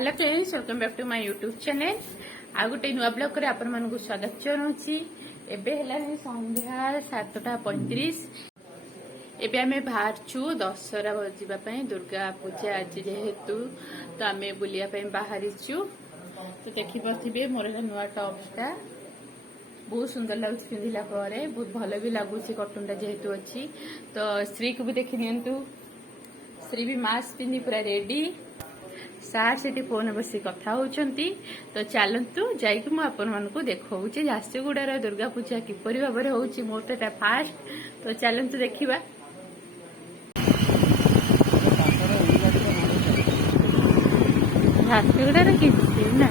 Hello friends, welcome back to my YouTube channel. आ गोटे नुआ ब्लॉग रे आपण मानकु स्वागत जनाउछि। एबे हेलानी संध्या 7:35। एबे आमे बाहरछु दशहरा बजिबा पई, दुर्गा पूजा आज जेहेतु तो आमे बुलिया पई बाहरिछु। तो देखि पथिबे मोर नुआ टॉपटा बहुत सुंदर लगुच पिंधिला परे, बहुत भलो भी लगुच कटुनटा जेहेतु अछि। तो श्री को भी देखि नियंतु, श्री भी मास्क पिंधि पूरा रेडी। सार से फोन बस कथा होती। तो चलतु जाकि मुझे देखा झारसुगुड़ार दुर्गा पूजा किपरि भाव में होची, मोर तो फास्ट। तो चलतु देखा। झारसुगुड़ार किसी ना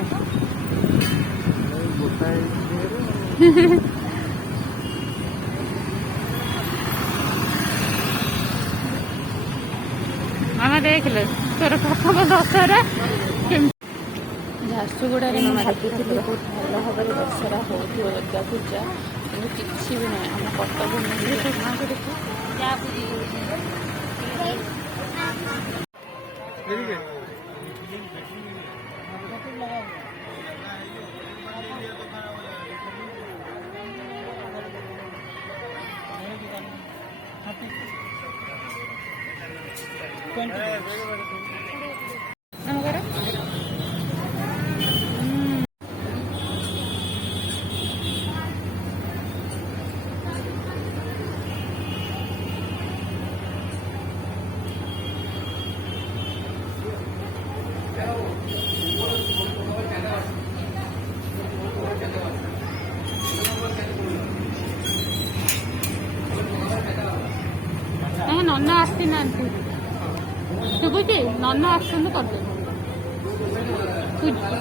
मामा देख लो तोर प्रथम दशहरा झारसुगुड़ा में भाभी बहुत भल भाव में दशहरा हो दुर्गा पूजा, किसी भी ना आम कटक नन्ना आसी ना शुभुची नन्ना आसन करदे पूजा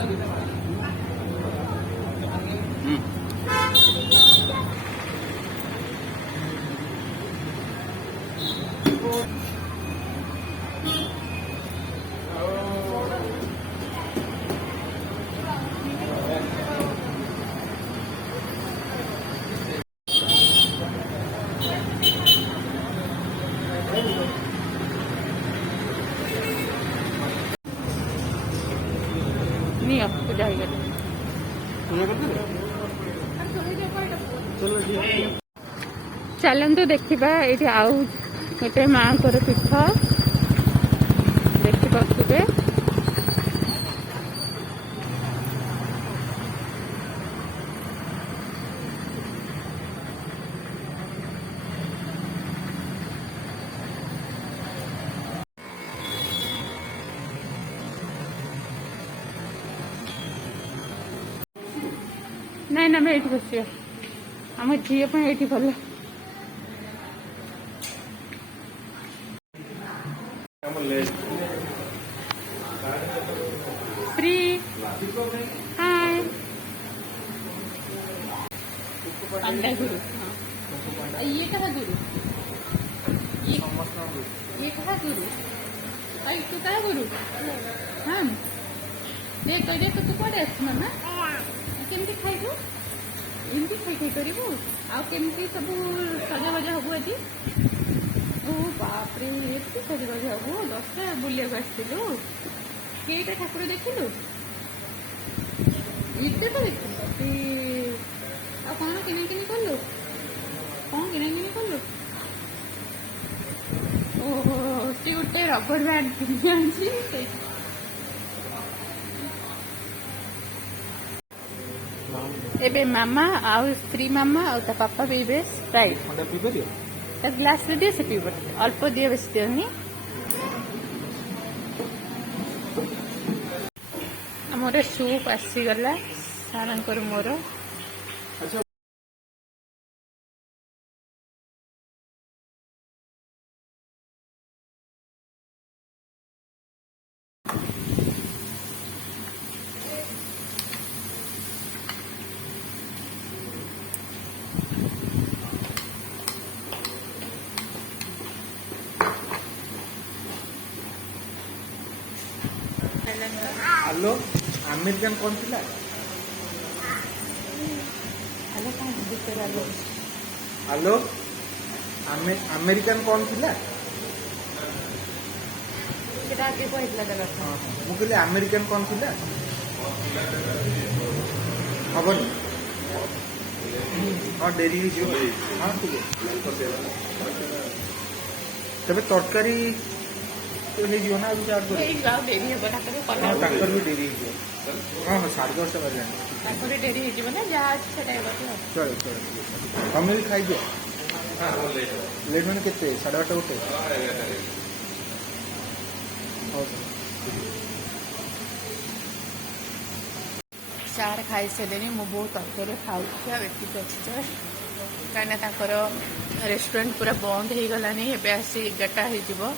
चलतु देखा। ये आउ गोटे माँ को पीठ देखिपे। नाई ना ये बस आम झील ये भल फ्री। हाय पांडा गुरु। ये कहा गुरु, ये कहा गुरु, तू कहा गुरु। हाँ देख देख तू कौन आस मामा केमती खाइबू, एमती खाई करू आमती सब सजबाज हबू आज। ओ बापरे एत सजबाज हबू दशहरा बुलिया आसलु केटा ठाकुर देखिलु एते तो देखिलु आ कौन किनाकिनी कलु, कौन किनाकिनी कलु। ओहो सी गोटे रबर बैंड किनी आनी। एबे मामा आउ स्त्री मामा आउ ता पापा पीबे स्प्राइट ग्लास रे दिए से पीब अल्प दिए बेसी दियनी। मोर सूप आसीगला सारंकर मोर। हेलो अमेरिकन कौन थिला? हेलो अमेरिकन कौन थिला? ସେଇଟା ଆଗେ କହିଥିଲା ଦେବା ପାଇଁ। ମୁଁ କହିଲି ଆମେରିକାନ କଣ ଥିଲା ହବନି ହଁ ଡେରି ହେଇଯିବ ହଁ ଠିକ ଅଛି ତେବେ ତରକାରୀ ହେଇଯିବ ନା ଆଉ ଚାର୍ଜ କରିବ ହେଇଯିବ ଆଉ ଡେରି ହେବ ତାଙ୍କର କଲା ହଁ ତାଙ୍କର ବି ଡେରି ହେଇଯିବ ହଁ ହଁ 10:30 ବାଜିଲାଣି ତାଙ୍କର ଡେରି ହେଇଯିବ ନା ଯାହା ଅଛି ସେଟା ହେବ ଆଉ। ଚଳେ ଚଳେ ତମେ ବି ଖାଇଦିଅ ଲେଟ୍ ମାନେ କେତେ 8:30 ଗୋଟେ ହଉ ସାର୍ ଖାଇସାରିଲେଣି ମୁଁ ବହୁତ ତରକାରୀ ଖାଉଛି ଆଉ ଏତିକି ଅଛି କାହିଁକିନା ତାଙ୍କର ରେଷ୍ଟୁରାଣ୍ଟ ପୁରା ବନ୍ଦ ହେଇଗଲାଣି ଏବେ ଆସି 11ଟା ହେଇଯିବ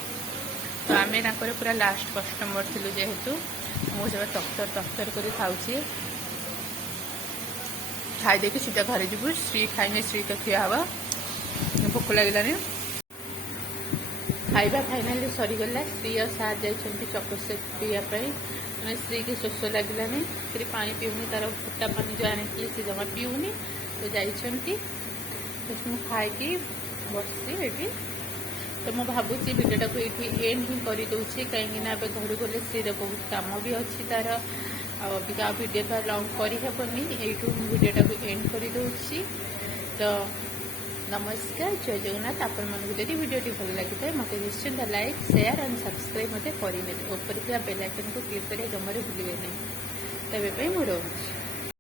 ତ ଆମେ ତାଙ୍କର ପୁରା ଲାଷ୍ଟ କଷ୍ଟମର ଥିଲୁ ଯେହେତୁ ମୁଁ ସେବେ ତରତର କରି ଖାଉଛି ଖାଇଦେଇକି ସିଧା ଘରେ ଯିବୁ ଶ୍ରୀ ଖାଇନେ ଶ୍ରୀ ତ ଖିଆ ହବ ଭୋକ ଲାଗିଲାନି ଖାଇବା ଫାଇନାଲି ସରିଗଲା ଶ୍ରୀ ଆଉ ସାର୍ ଯାଇଛନ୍ତି ଚକୋସେକ୍ ପିଇବା ପାଇଁ ମାନେ ଶ୍ରୀ କି ଶୋଷ ଲାଗିଲାନି ଶ୍ରୀ ପାଣି ପିଉନି ତାର ଫୁଟା ପାଣି ଯେଉଁ ଆଣିକି ସେ ଜମା ପିଉନି ତ ଯାଇଛନ୍ତି ତ ମୁଁ ଖାଇକି ବସିଛି ଏଠି ତ ମୁଁ ଭାବୁଛି ଭିଡ଼ିଓଟାକୁ ଏଇଠି ଏଣ୍ଡ ହିଁ କରିଦେଉଛି କାହିଁକିନା ଏବେ ଘରକୁ ଗଲେ ଶ୍ରୀର ବହୁତ କାମ ବି ଅଛି ତାର ଆଉ ଅବିକା ଭିଡ଼ିଓ ତ ଲଙ୍ଗ୍ କରିହେବନି ଏଇଠୁ ମୁଁ ଭିଡ଼ିଓଟାକୁ ଏଣ୍ଡ କରିଦେଉଛି ତ ନମସ୍କାର ଜୟ ଜଗନ୍ନାଥ ଆପଣମାନଙ୍କୁ ଯଦି ଭିଡ଼ିଓଟି ଭଲ ଲାଗିଥାଏ ମୋତେ ନିଶ୍ଚିନ୍ତ ଲାଇକ୍ ସେୟାର ଆଣ୍ଡ ସବସ୍କ୍ରାଇବ୍ ମୋତେ କରିନେବେ ଉପରେ ଥିବା ବେଲ୍ ଆଇକନ୍କୁ କ୍ଲିକ୍ କରିବା ଜମାରୁ ଭୁଲିବେ ନାହିଁ ତେବେ ପାଇଁ ମୁଁ ରହୁଛି।